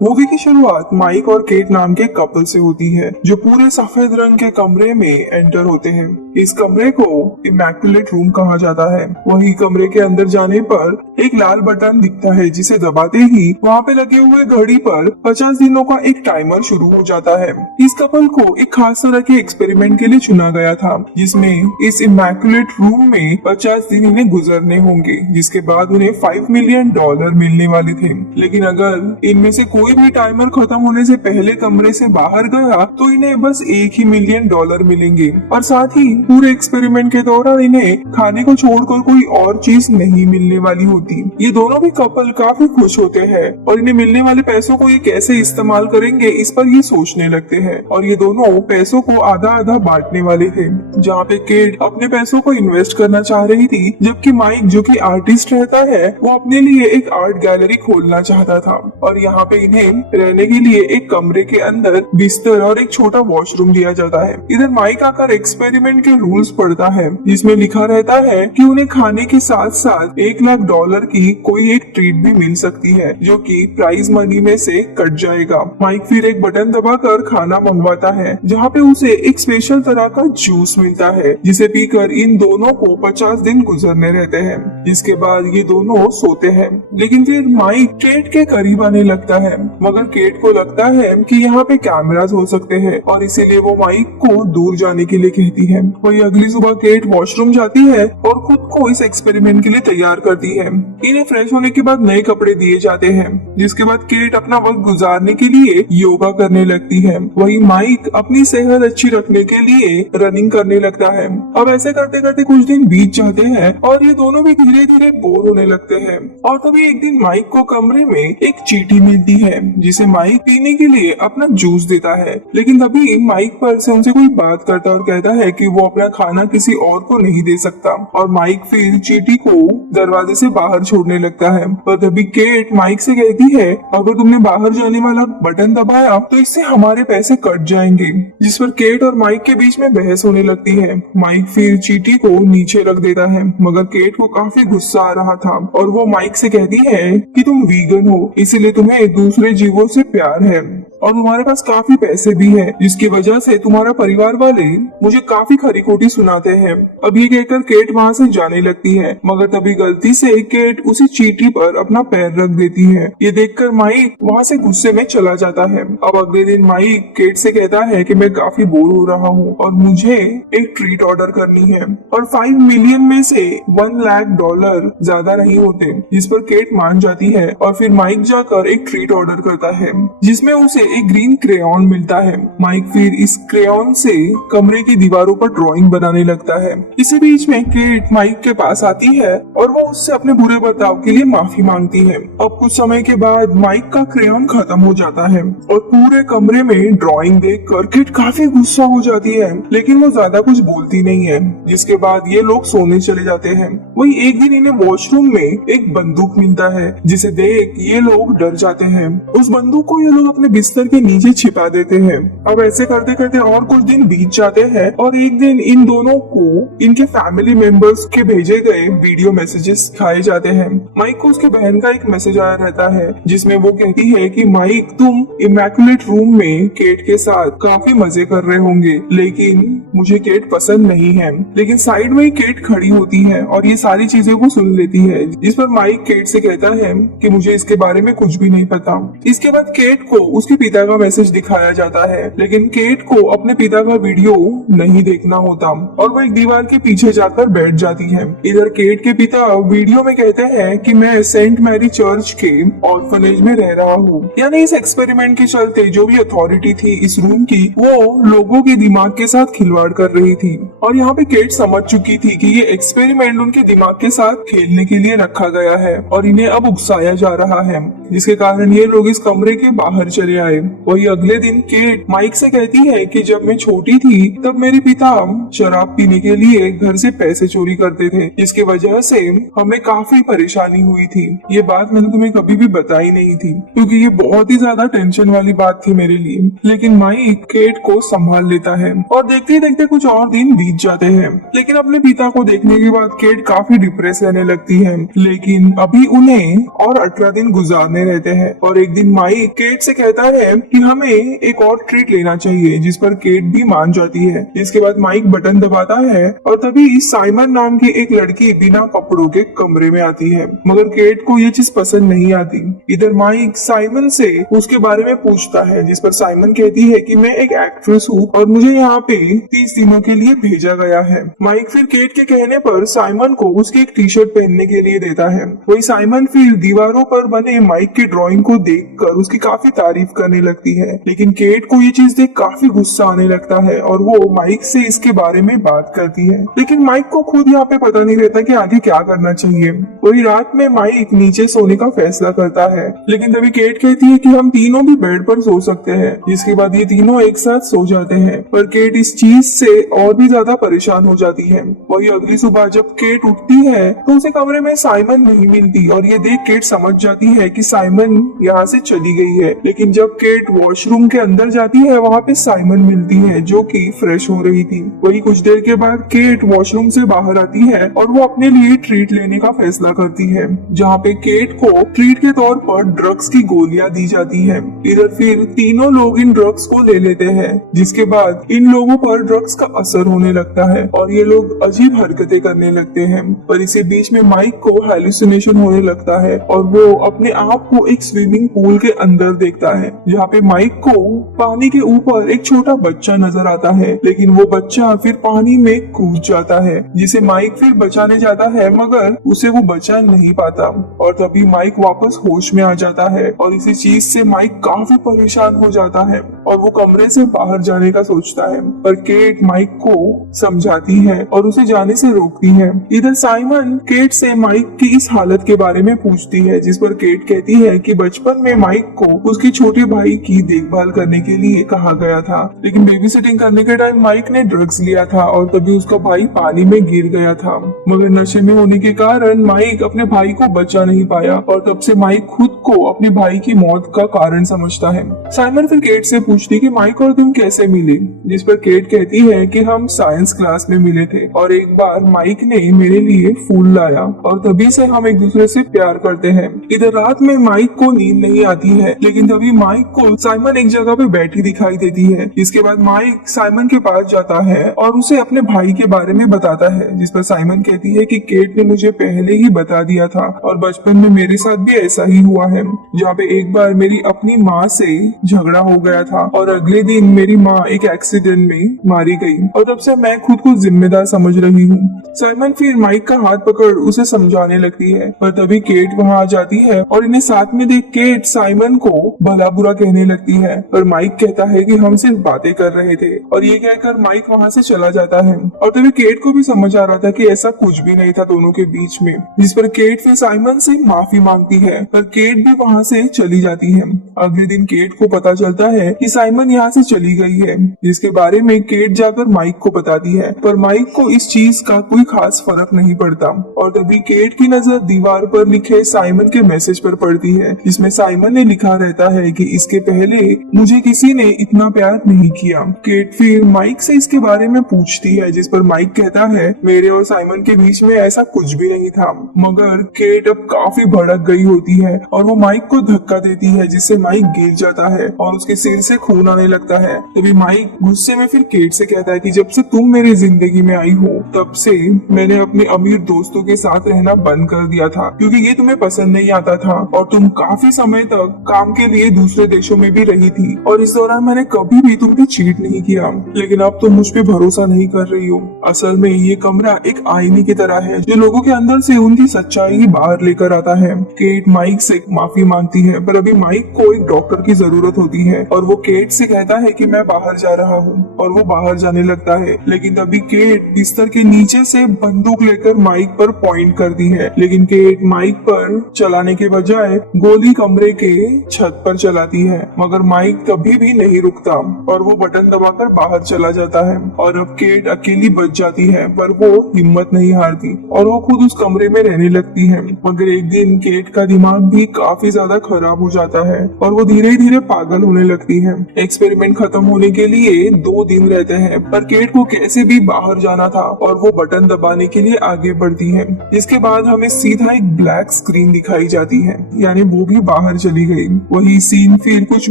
Movie की शुरुआत mic और केट नाम के कपल से होती है जो पूरे सफेद रंग के कमरे में एंटर होते हैं। इस कमरे को इमैक्युलेट रूम कहा जाता है। वही कमरे के अंदर जाने पर एक लाल बटन दिखता है जिसे दबाते ही वहाँ पे लगे हुए घड़ी पर 50 दिनों का एक टाइमर शुरू हो जाता है। इस कपल को एक खास तरह के एक्सपेरिमेंट के लिए चुना गया था जिसमें इस इमैक्युलेट रूम में 50 दिन इन्हें गुजरने होंगे, जिसके बाद उन्हें $5 मिलियन मिलने वाले थे। लेकिन अगर इनमें से कोई भी टाइमर खत्म होने से पहले कमरे से बाहर गया तो इन्हें बस $1 ही मिलियन मिलेंगे और साथ ही पूरे एक्सपेरिमेंट के दौरान इन्हें खाने को छोड़कर कोई और चीज नहीं मिलने वाली होती। ये दोनों भी कपल काफी खुश होते हैं और इन्हें मिलने वाले पैसों को ये कैसे इस्तेमाल करेंगे इस पर ये सोचने लगते हैं और ये दोनों पैसों को आधा आधा बांटने वाले थे। जहाँ पे केट अपने पैसों को इन्वेस्ट करना चाह रही थी, जबकि माइक जो कि आर्टिस्ट रहता है वो अपने लिए एक आर्ट गैलरी खोलना चाहता था। और यहाँ पे इन्हें रहने के लिए एक कमरे के अंदर बिस्तर और एक छोटा वॉशरूम दिया जाता है। इधर माइक आकर एक्सपेरिमेंट के रूल्स पढ़ता है जिसमें लिखा रहता है कि उन्हें खाने के साथ साथ $1 लाख की कोई एक ट्रीट भी मिल सकती है जो कि प्राइज मनी में से कट जाएगा। माइक फिर एक बटन दबाकर खाना मंगवाता है जहाँ पे उसे एक स्पेशल तरह का जूस मिलता है जिसे पीकर इन दोनों को 50 दिन गुजरने रहते हैं, जिसके बाद ये दोनों सोते हैं। लेकिन फिर माइक केट के करीब आने लगता है मगर केट को लगता है कि यहाँ पे कैमरास हो सकते हैं और इसीलिए वो माइक को दूर जाने के लिए कहती है। वही अगली सुबह केट वॉशरूम जाती है और खुद को इस एक्सपेरिमेंट के लिए तैयार करती है। इन्हें फ्रेश होने के बाद नए कपड़े दिए जाते हैं, जिसके बाद केट अपना वक्त गुजारने के लिए योगा करने लगती है। वही माइक अपनी सेहत अच्छी रखने के लिए रनिंग करने लगता है। अब ऐसे करते करते कुछ दिन बीत जाते हैं और ये दोनों भी धीरे धीरे बोर होने लगते हैं और तभी एक दिन माइक को कमरे में एक चींटी मिलती है जिसे माइक पीने के लिए अपना जूस देता है। लेकिन तभी माइक पर से उनसे कोई बात करता और कहता है कि वो अपना खाना किसी और को नहीं दे सकता और माइक फिर चींटी को दरवाजे से बाहर छोड़ने लगता है। पर तभी केट माइक से कहती है अगर तुमने बाहर जाने वाला बटन दबाया तो इससे हमारे पैसे कट जाएंगे, जिस पर केट और माइक के बीच में बहस होने लगती है। माइक फिर चींटी को नीचे रख देता है मगर केट को काफी गुस्सा आ रहा था और वो माइक से कहती है कि तुम वीगन हो इसलिए तुम्हें दूसरे जीवों से प्यार है और तुम्हारे पास काफी पैसे भी है जिसकी वजह से तुम्हारा परिवार वाले मुझे काफी खरी खोटी सुनाते हैं। अब ये कहकर केट वहाँ से जाने लगती है मगर तभी गलती से केट उसी चींटी पर अपना पैर रख देती है। ये देखकर माइक वहाँ से गुस्से में चला जाता है। अब अगले दिन माइक केट से कहता है कि मैं काफी बोर हो रहा हूँ और मुझे एक ट्रीट ऑर्डर करनी है और 5 मिलियन में से $1 लाख ज्यादा नहीं होते, जिस पर केट मान जाती है और फिर माइक जाकर एक ट्रीट ऑर्डर करता है जिसमें उसे एक ग्रीन क्रेयॉन मिलता है। माइक फिर इस क्रेयॉन से कमरे की दीवारों पर ड्राइंग बनाने लगता है। इसी बीच में केट माइक के पास आती है और वो उससे अपने बुरे बर्ताव के लिए माफी मांगती है। अब कुछ समय के बाद माइक का क्रेयॉन खत्म हो जाता है और पूरे कमरे में ड्राइंग देखकर केट काफी गुस्सा हो जाती है, लेकिन वो ज्यादा कुछ बोलती नहीं है। जिसके बाद ये लोग सोने चले जाते हैं। वही एक दिन इन्हें वॉशरूम में एक बंदूक मिलता है जिसे देख ये लोग डर जाते हैं। उस बंदूक को ये लोग अपने बिस्तर के नीचे छिपा देते हैं। अब ऐसे करते करते और कुछ दिन बीत जाते हैं और एक दिन इन दोनों को इनके फैमिली मेंबर्स के भेजे गए वीडियो मैसेजेस खाए जाते हैं। माइक को उसके बहन का एक मैसेज आया रहता है जिसमें वो कहती है कि माइक तुम इमैक्युलेट रूम में केट के साथ काफी मजे कर रहे होंगे लेकिन मुझे केट पसंद नहीं है। लेकिन साइड में केट खड़ी होती है और ये सारी चीजें वो सुन लेती है, जिस पर माइक केट से कहता है कि मुझे इसके बारे में कुछ भी नहीं पता। इसके बाद केट को उसके पिता का मैसेज दिखाया जाता है लेकिन केट को अपने पिता का वीडियो नहीं देखना होता और वो एक दीवार के पीछे जाकर बैठ जाती है। इधर केट के पिता वीडियो में कहते हैं कि मैं सेंट मैरी चर्च के ऑर्फनेज में रह रहा हूँ। यानी इस एक्सपेरिमेंट के चलते जो भी अथॉरिटी थी इस रूम की वो लोगों के दिमाग के साथ खिलवाड़ कर रही थी और यहाँ पे केट समझ चुकी थी कि ये एक्सपेरिमेंट उनके दिमाग के साथ खेलने के लिए रखा गया है और इन्हें अब उकसाया जा रहा है, जिसके कारण ये लोग इस कमरे के बाहर चले आए है। वही अगले दिन केट माइक से कहती है कि जब मैं छोटी थी तब मेरे पिता शराब पीने के लिए घर से पैसे चोरी करते थे, जिसकी वजह से हमें काफी परेशानी हुई थी। ये बात मैंने तुम्हें कभी भी बताई नहीं थी क्योंकि ये बहुत ही ज्यादा टेंशन वाली बात थी मेरे लिए। लेकिन माइक केट को संभाल लेता है और देखते देखते कुछ और दिन बीत जाते हैं। लेकिन अपने पिता को देखने के बाद केट काफी डिप्रेस रहने लगती है। लेकिन अभी उन्हें और 18 दिन गुजारने रहते हैं और एक दिन माइक केट से कहता है कि हमें एक और ट्रीट लेना चाहिए, जिस पर केट भी मान जाती है। इसके बाद माइक बटन दबाता है और तभी साइमन नाम की एक लड़की बिना कपड़ों के कमरे में आती है, मगर केट को ये चीज पसंद नहीं आती। इधर माइक साइमन से उसके बारे में पूछता है, जिस पर साइमन कहती है कि मैं एक एक्ट्रेस हूँ और मुझे यहाँ पे 30 दिनों के लिए भेजा गया है। माइक फिर केट के कहने पर साइमन को उसकी एक टी शर्ट पहनने के लिए देता है। वही साइमन फिर दीवारों पर बने माइक की ड्राइंग को देखकर उसकी काफी तारीफ करने लगती है। लेकिन केट को ये चीज देख काफी गुस्सा आने लगता है और वो माइक से इसके बारे में बात करती है। लेकिन माइक को खुद यहाँ पे पता नहीं रहता कि आगे क्या करना चाहिए। वही रात में माइक नीचे सोने का फैसला करता है, लेकिन तभी केट कहती है कि हम तीनों भी बेड पर सो सकते हैं। जिसके बाद ये तीनों एक साथ सो जाते हैं, पर केट इस चीज से और भी ज्यादा परेशान हो जाती है। वही अगली सुबह जब केट उठती है तो उसे कमरे में साइमन नहीं मिलती और ये देख केट समझ जाती है कि साइमन यहाँ से चली गई है। लेकिन जब केट वॉशरूम के अंदर जाती है वहाँ पे साइमन मिलती है जो कि फ्रेश हो रही थी। वही कुछ देर के बाद केट वॉशरूम से बाहर आती है और वो अपने लिए ट्रीट लेने का फैसला करती है, जहाँ पे केट को ट्रीट के तौर पर ड्रग्स की गोलियां दी जाती है। इधर फिर तीनों लोग इन ड्रग्स को ले लेते हैं, जिसके बाद इन लोगों पर ड्रग्स का असर होने लगता है और ये लोग अजीब हरकतें करने लगते हैं। पर इसी बीच में माइक को हैलुसिनेशन होने लगता है और वो अपने आप को एक स्विमिंग पूल के अंदर देखता है, जहाँ पे माइक को पानी के ऊपर एक छोटा बच्चा नजर आता है। लेकिन वो बच्चा फिर पानी में कूद जाता है, जिसे माइक फिर बचाने जाता है, मगर उसे वो बचा नहीं पाता और तभी माइक वापस होश में आ जाता है। और इसी चीज से माइक काफी परेशान हो जाता है और वो कमरे से बाहर जाने का सोचता है, पर केट माइक को समझाती है और उसे जाने से रोकती है। इधर साइमन केट से माइक की इस हालत के बारे में पूछती है, जिस पर केट कहती है कि बचपन में माइक को उसके छोटे भाई की देखभाल करने के लिए कहा गया था, लेकिन बेबी सिटिंग करने के टाइम माइक ने ड्रग्स लिया था और तभी उसका भाई पानी में गिर गया था, मगर नशे में होने के कारण माइक अपने भाई को बचा नहीं पाया और तब से माइक खुद को अपने भाई की मौत का कारण समझता है। साइमन फिर केट से पूछती कि माइक और तुम कैसे मिले, जिस पर केट कहती है कि हम साइंस क्लास में मिले थे और एक बार माइक ने मेरे लिए फूल लाया और तभी से हम एक दूसरे से प्यार करते हैं। इधर रात में माइक को नींद नहीं आती है, लेकिन तभी माइक को साइमन एक जगह पे बैठी दिखाई देती है। इसके बाद माइक साइमन के पास जाता है और उसे अपने भाई के बारे में बताता है, जिस पर साइमन कहती है कि केट ने मुझे पहले ही बता दिया था और बचपन में मेरे साथ भी ऐसा ही हुआ है, जहाँ पे एक बार मेरी अपनी माँ से झगड़ा हो गया था और अगले दिन मेरी माँ एक एक्सीडेंट में मारी गई और तब से मैं खुद को जिम्मेदार समझ रही हूँ। साइमन फिर माइक का हाथ पकड़ उसे समझाने लगती है, पर तभी केट वहाँ आ जाती है और इन्हें साथ में देख केट साइमन को भला बुरा कहने लगती है, पर माइक कहता है कि हम सिर्फ बातें कर रहे थे और ये कहकर माइक वहाँ से चला जाता है। और तभी केट को भी समझ आ रहा था कि ऐसा कुछ भी नहीं था दोनों के बीच में, जिस पर केट फिर साइमन से माफी मांगती है, पर केट भी वहाँ से चली जाती है। अगले दिन केट को पता चलता है कि साइमन यहाँ से चली गई है, जिसके बारे में केट जाकर माइक को बताती है, पर माइक को इस चीज का कोई खास फर्क नहीं पड़ता। और तभी केट की नजर दीवार पर लिखे साइमन के मैसेज पर पड़ती है, जिसमें साइमन ने लिखा रहता है कि इसके पहले मुझे किसी ने इतना प्यार नहीं किया। केट फिर माइक से इसके बारे में पूछती है, जिस पर माइक कहता है मेरे और साइमन के बीच में ऐसा कुछ भी नहीं था, मगर केट अब काफी भड़क गई होती है और वो माइक को धक्का देती है, जिससे माइक गिर जाता है और उसके सिर से खून आने लगता है। तभी माइक गुस्से में फिर केट से कहता है कि जब से तुम मेरी जिंदगी में आई हो तब से मैंने अपने अमीर दोस्तों के साथ रहना बंद कर दिया था, क्योंकि ये तुम्हें पसंद नहीं आता था और तुम काफी समय तक काम के लिए दूसरे देशों में भी रही थी और इस दौरान मैंने कभी भी तुम पे चीट नहीं किया, लेकिन अब तुम मुझ पे भरोसा नहीं कर रही हो। असल में ये कमरा एक आईने की तरह है जो लोगों के अंदर से उनकी सच्चाई ही बाहर लेकर आता है। केट माइक से माफी मांगती है, पर अभी माइक को एक डॉक्टर की जरूरत होती है और वो केट से कहता है कि मैं बाहर जा रहा हूँ और वो बाहर जाने लगता है। लेकिन तभी केट बिस्तर के नीचे से बंदूक लेकर माइक पर पॉइंट करती है, लेकिन केट माइक पर चलाने के बजाय गोली कमरे के छत पर चलाती है, मगर माइक कभी भी नहीं रुकता और वो बटन दबाकर बाहर चला जाता है। और अब केट अकेली बच जाती है, पर वो हिम्मत नहीं हारती और वो खुद उस कमरे में रहने लगती है। मगर एक दिन केट का दिमाग भी काफी ज्यादा खराब हो जाता है और वो धीरे धीरे पागल होने लगती है। एक्सपेरिमेंट खत्म होने के लिए 2 दिन रहते हैं, पर केट को कैसे भी बाहर जाना था और वो बटन दबाने के लिए आगे बढ़ती है। जिसके बाद हमें सीधा एक ब्लैक स्क्रीन दिखाई जाती है, यानी वो भी बाहर चली गई। वही सीन फिर कुछ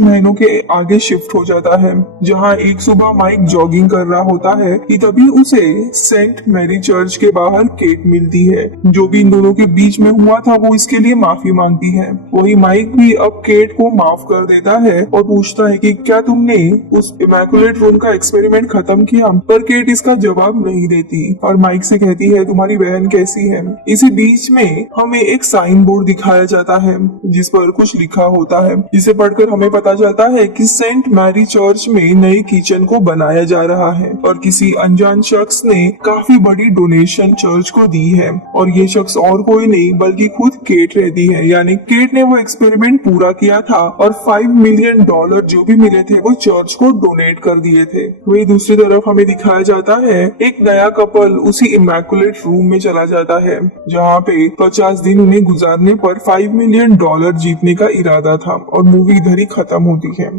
महीनों के आगे शिफ्ट हो जाता है, जहाँ एक सुबह माइक जॉगिंग कर रहा होता है कि तभी उसे सेंट मैरी चर्च के बाहर केट मिलती है। जो भी इन दोनों के बीच में हुआ था वो इसके लिए माफी मांगती है। वही माइक भी अब केट को माफ कर देता है और पूछता है कि क्या तुमने उस इमैकुलेट रूम का एक्सपेरिमेंट खत्म किया, पर केट इसका जवाब नहीं देती और माइक से कहती है तुम्हारी बहन कैसी है। इसी बीच में हमें एक साइन बोर्ड दिखाया जाता है जिस पर कुछ लिखा होता है, जिसे पढ़कर हमें पता चलता है कि सेंट मैरी चर्च में नए किचन को बनाया जा रहा है और किसी अनजान शख्स ने काफी बड़ी डोनेशन चर्च को दी है। और ये शख्स और कोई नहीं बल्कि खुद केट रहती है, यानी केट ने वो एक्सपेरिमेंट पूरा किया था और $5 मिलियन जो भी मिले थे वो चर्च को डोनेट कर दिए थे। वही दूसरी तरफ हमें दिखाया जाता है एक नया कपल उसी इमैकुलेट रूम में चला जाता है, जहाँ पे 50 दिन उन्हें गुजारने पर $5 मिलियन जीतने का इरादा था और मूवी इधर ही खत्म होती है।